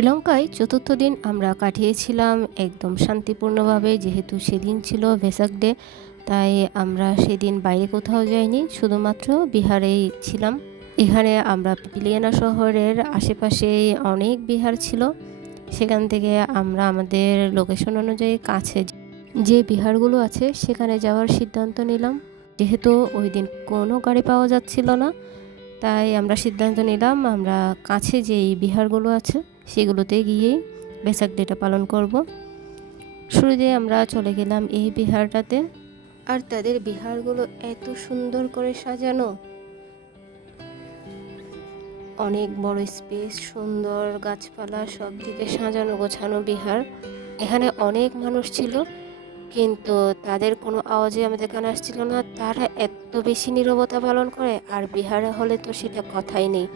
শ্রীলঙ্কায় চতুর্থ দিন আমরা কাটিয়েছিলাম একদম শান্তিপূর্ণভাবে, যেহেতু সেদিন ছিল ভেসাক ডে। তাই আমরা সেদিন বাইরে কোথাও যাইনি, শুধুমাত্র বিহারেই ছিলাম। এখানে আমরা পিলিয়ানা শহরের আশেপাশে অনেক বিহার ছিল। সেখান থেকে আমরা আমাদের লোকেশন অনুযায়ী কাছে যে বিহারগুলো আছে সেখানে যাওয়ার সিদ্ধান্ত নিলাম। যেহেতু ওই দিন কোনো গাড়ি পাওয়া যাচ্ছিল না, তাই আমরা সিদ্ধান্ত নিলাম আমরা কাছে যেই বিহারগুলো আছে সেগুলোতে গিয়েই ভেসাক ডেটা পালন করব। শুরুতে আমরা চলে গেলাম এই বিহারটাতে। আর তাদের বিহারগুলো এত সুন্দর করে সাজানো, অনেক বড় স্পেস, সুন্দর গাছপালা, সব দিকে সাজানো গোছানো বিহার। এখানে অনেক মানুষ ছিল, কিন্তু তাদের কোনো আওয়াজে আমাদের কানে আসছিল না। তারা এত বেশি নীরবতা পালন করে, আর বিহারে হলে তো সেটা কথাই নেই।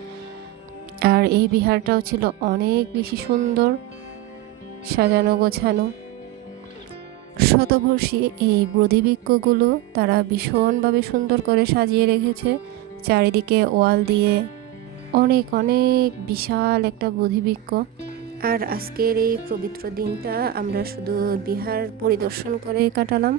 আর এই বিহারটাও ছিল অনেক বেশি সুন্দর, সাজানো গোছানো। শতবর্ষী এই বোধিবৃক্ষগুলো তারা ভীষণভাবে সুন্দর করে সাজিয়ে রেখেছে চারিদিকে ওয়াল দিয়ে। অনেক অনেক বিশাল একটা বোধিবৃক্ষ। আর আজকের এই পবিত্র দিনটা আমরা শুধু বিহার পরিদর্শন করে কাটালাম।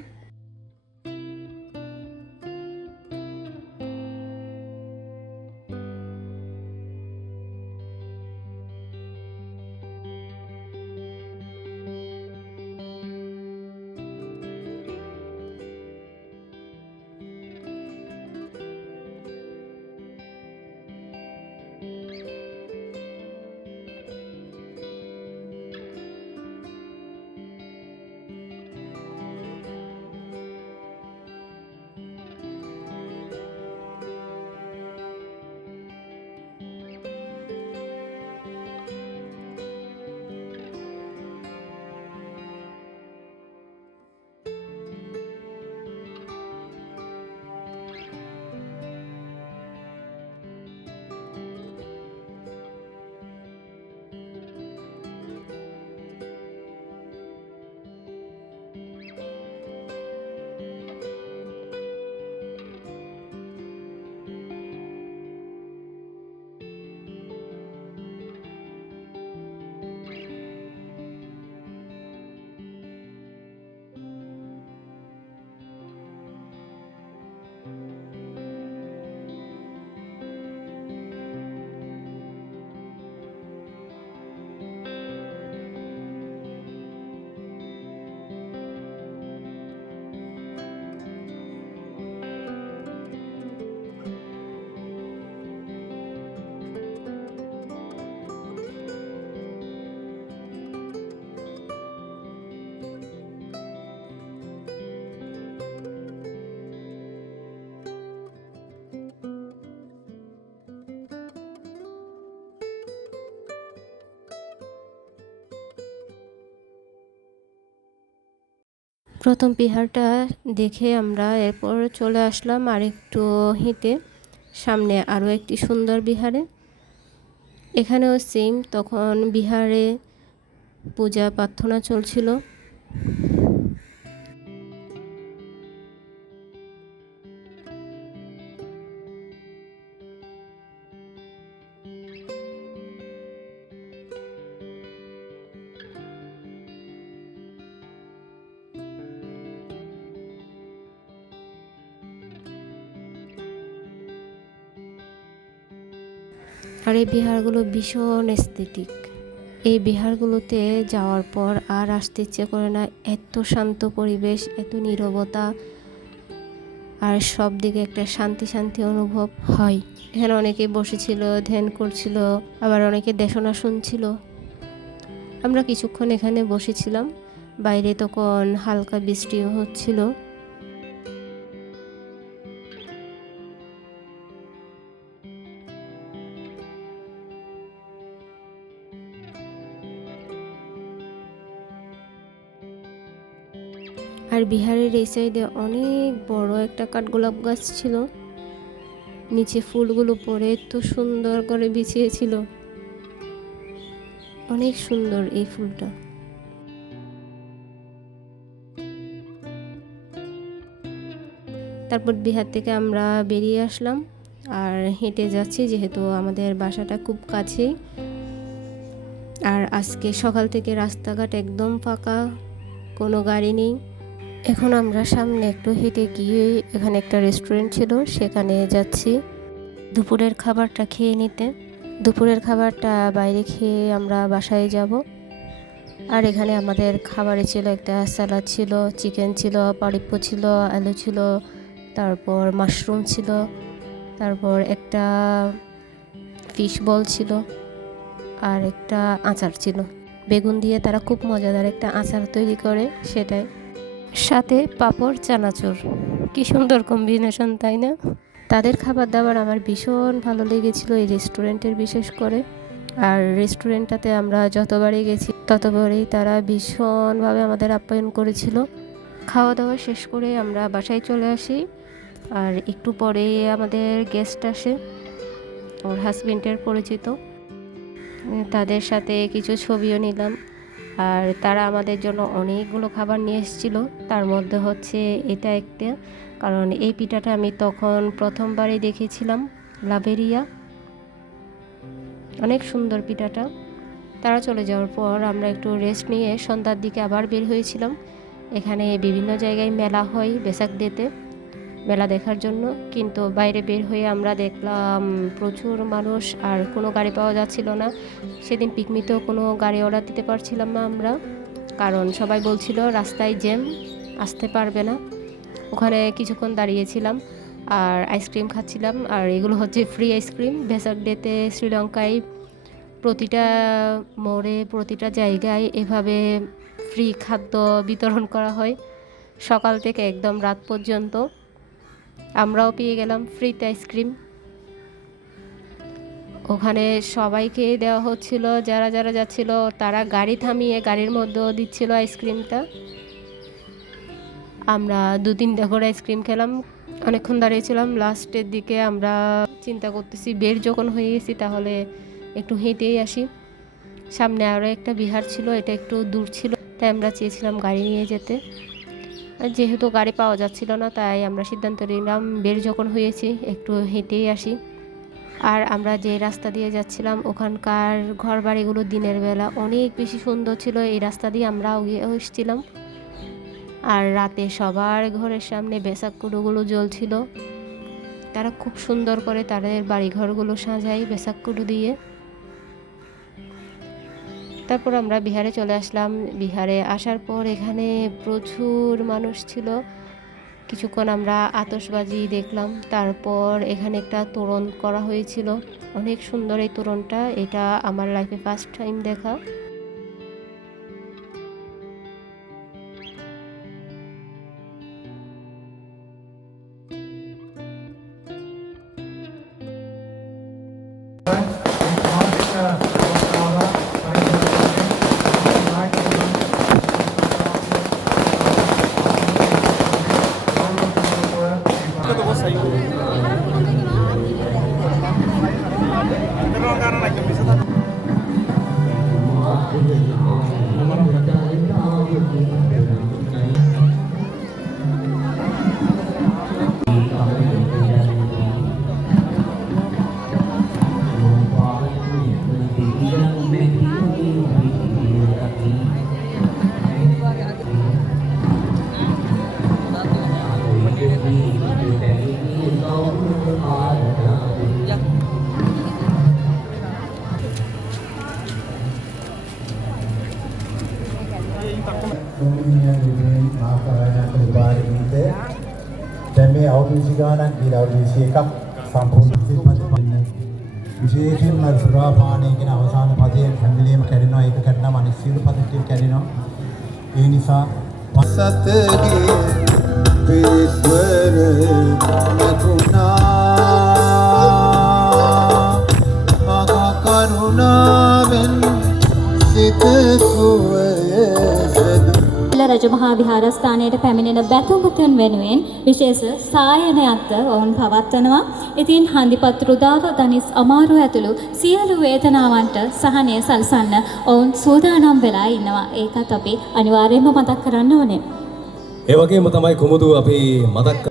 প্রথম বিহারটা দেখে আমরা এরপর চলে আসলাম আরেকটু হেঁটে সামনে আরও একটি সুন্দর বিহারে। এখানেও সেম, তখন বিহারে পূজা প্রার্থনা চলছিল। আর এই বিহারগুলো ভীষণ এস্থেটিক। এই বিহারগুলোতে যাওয়ার পর আর আসতে ইচ্ছে করে না, এত শান্ত পরিবেশ, এত নীরবতা, আর সব দিকে একটা শান্তি শান্তি অনুভব হয়। এখানে অনেকে বসেছিল, ধ্যান করছিল, আবার অনেকে দেশনা শুনছিল। আমরা কিছুক্ষণ এখানে বসেছিলাম, বাইরে তখন হালকা বৃষ্টিও হচ্ছিল। আর বিহারের এই সাইডে অনেক বড় একটা কাঠগোলাপ গাছ ছিল, নিচে ফুলগুলো পরে এত সুন্দর করে বিছিয়েছিল, অনেক সুন্দর এই ফুলটা। তারপর বিহার থেকে আমরা বেরিয়ে আসলাম আর হেঁটে যাচ্ছি, যেহেতু আমাদের বাসাটা খুব কাছেই। আর আজকে সকাল থেকে রাস্তাঘাট একদম ফাঁকা, কোনো গাড়ি নেই। এখন আমরা সামনে একটু হেঁটে গিয়ে এখানে একটা রেস্টুরেন্ট ছিল, সেখানে যাচ্ছি দুপুরের খাবারটা খেয়ে নিতে। দুপুরের খাবারটা বাইরে খেয়ে আমরা বাসায় যাব। আর এখানে আমাদের খাবারে ছিল একটা স্যালাড ছিল, চিকেন ছিল, পারিপ্পো ছিল, আলু ছিল, তারপর মাশরুম ছিল, তারপর একটা ফিশ বল ছিল, আর একটা আচার ছিল। বেগুন দিয়ে তারা খুব মজাদার একটা আচার তৈরি করে, সেটাই, সাথে পাঁপড়, চানাচুর। কি সুন্দর কম্বিনেশন, তাই না? তাদের খাবার দাবার আমার ভীষণ ভালো লেগেছিল, এই রেস্টুরেন্টের বিশেষ করে। আর রেস্টুরেন্টটাতে আমরা যতবারই গেছি ততবারই তারা ভীষণভাবে আমাদের আপ্যায়ন করেছিল। খাওয়া দাওয়া শেষ করে আমরা বাসায় চলে আসি। আর একটু পরে আমাদের গেস্ট আসে, ওর হাজবেন্ডের পরিচিত। তাদের সাথে কিছু ছবিও নিলাম। আর তারা আমাদের জন্য অনেকগুলো খাবার নিয়ে এসেছিলো। তার মধ্যে হচ্ছে এটা একটা, কারণ এই পিঠাটা আমি তখন প্রথমবারই দেখেছিলাম, লাভেরিয়া। অনেক সুন্দর পিঠাটা। তারা চলে যাওয়ার পর আমরা একটু রেস্ট নিয়ে সন্ধ্যার দিকে আবার বের হয়েছিলাম। এখানে বিভিন্ন জায়গায় মেলা হয় বেসাক ডেতে, মেলা দেখার জন্য। কিন্তু বাইরে বের হয়ে আমরা দেখলাম প্রচুর মানুষ, আর কোনো গাড়ি পাওয়া যাচ্ছিল না। সেদিন পিকনিকেও কোনো গাড়ি অর্ডার দিতে পারছিলাম না আমরা, কারণ সবাই বলছিল রাস্তায় জ্যাম, আসতে পারবে না। ওখানে কিছুক্ষণ দাঁড়িয়েছিলাম আর আইসক্রিম খাচ্ছিলাম। আর এগুলো হচ্ছে ফ্রি আইসক্রিম। ভেসাক ডেতে শ্রীলঙ্কায় প্রতিটা মোড়ে, প্রতিটা জায়গায় এভাবে ফ্রি খাদ্য বিতরণ করা হয়, সকাল থেকে একদম রাত পর্যন্ত। আমরাও পেয়ে গেলাম ফ্রিতে আইসক্রিম। ওখানে সবাইকে দেওয়া হচ্ছিল, যারা যারা যাচ্ছিল তারা গাড়ি থামিয়ে গাড়ির মধ্যেও দিচ্ছিল আইসক্রিমটা। আমরা 2-3টা করে আইসক্রিম খেলাম, অনেকক্ষণ দাঁড়িয়েছিলাম। লাস্টের দিকে আমরা চিন্তা করতেছি বের যখন হয়ে গেছি তাহলে একটু হেঁটেই আসি। সামনে আরও একটা বিহার ছিল, এটা একটু দূর ছিল, তাই আমরা চেয়েছিলাম গাড়ি নিয়ে যেতে। আর যেহেতু গাড়ি পাওয়া যাচ্ছিল না, তাই আমরা সিদ্ধান্ত নিলাম বের যখন হয়েছি একটু হেঁটেই আসি। আর আমরা যে রাস্তা দিয়ে যাচ্ছিলাম ওখানকার ঘর বাড়িগুলো দিনের বেলা অনেক বেশি সুন্দর ছিল। এই রাস্তা দিয়ে আমরাও এসেছিলাম। আর রাতে সবার ঘরের সামনে বেসাক কুডুগুলো জ্বলছিল। তারা খুব সুন্দর করে তাদের বাড়িঘরগুলো সাজায় বেসাক কুডু দিয়ে। তারপর আমরা বিহারে চলে আসলাম। বিহারে আসার পর এখানে প্রচুর মানুষ ছিল। কিছুক্ষণ আমরা আতশবাজি দেখলাম। তারপর এখানে একটা তোরণ করা হয়েছিল, অনেক সুন্দর এই তোরণটা। এটা আমার লাইফে ফার্স্ট টাইম দেখা। දැන් මේ අවුරුදු ගානක් ගිහලා අවුරුදු 21ක් සම්පූර්ණ සිල්පද විශේෂයෙන්ම සුරා පානය කියන අවසාන පදයේ හැමලෙම කැඩෙනවා. ඒක කැඩනම අනිත් සියලු පද ටික කැඩෙනවා. ඒ නිසා සතගේ විශ්වර නකුණා මග කරුණාවෙන් සිත සුවය රජමහා විහාරස්ථානයට පැමිණෙන බැතුමුතුන් වෙනුවෙන් විශේෂ සායනයක් ඔවුන් පවත්වනවා. ඉතින් හන්දිපත්තු දාව දනිස් අමාරු ඇතුළු සියලු වේදනාවන්ට සහනය සලසන්න ඔවුන් සූදානම් වෙලා ඉන්නවා. ඒකත් අපි අනිවාර්යයෙන්ම මතක් කරන්න ඕනේ. ඒ වගේම තමයි කුමුදු අපි මතක්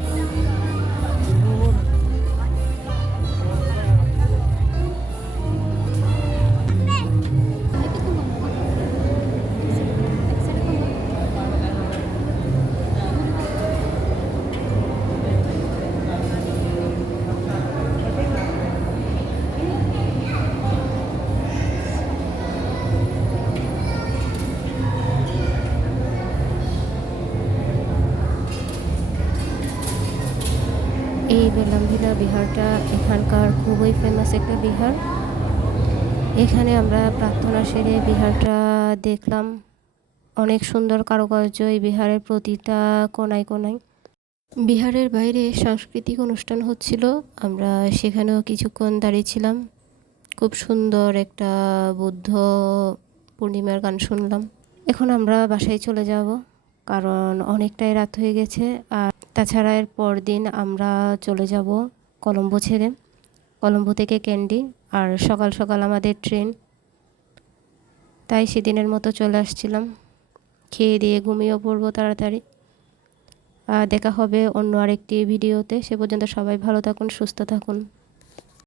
এই বেলামভিলা বিহারটা এখানকার খুবই ফেমাস একটা বিহার। এখানে আমরা প্রার্থনা সেরে বিহারটা দেখলাম। অনেক সুন্দর কারুকার্য এই বিহারের প্রতিটা কোনায় কোনায়। বিহারের বাইরে সাংস্কৃতিক অনুষ্ঠান হচ্ছিল, আমরা সেখানেও কিছুক্ষণ দাঁড়িয়েছিলাম। খুব সুন্দর একটা বুদ্ধ পূর্ণিমার গান শুনলাম। এখন আমরা বাসায় চলে যাব, কারণ অনেকটাই রাত হয়ে গেছে। আর তাছাড়া এর পর দিন আমরা চলে যাব কলম্বো ছেড়ে, কলম্বো থেকে ক্যান্ডি, আর সকাল সকাল আমাদের ট্রেন। তাই সেদিনের মতো চলে আসছিলাম, খেয়ে দিয়ে ঘুমিয়েও পড়বো তাড়াতাড়ি। দেখা হবে অন্য আরেকটি ভিডিওতে। সে পর্যন্ত সবাই ভালো থাকুন, সুস্থ থাকুন।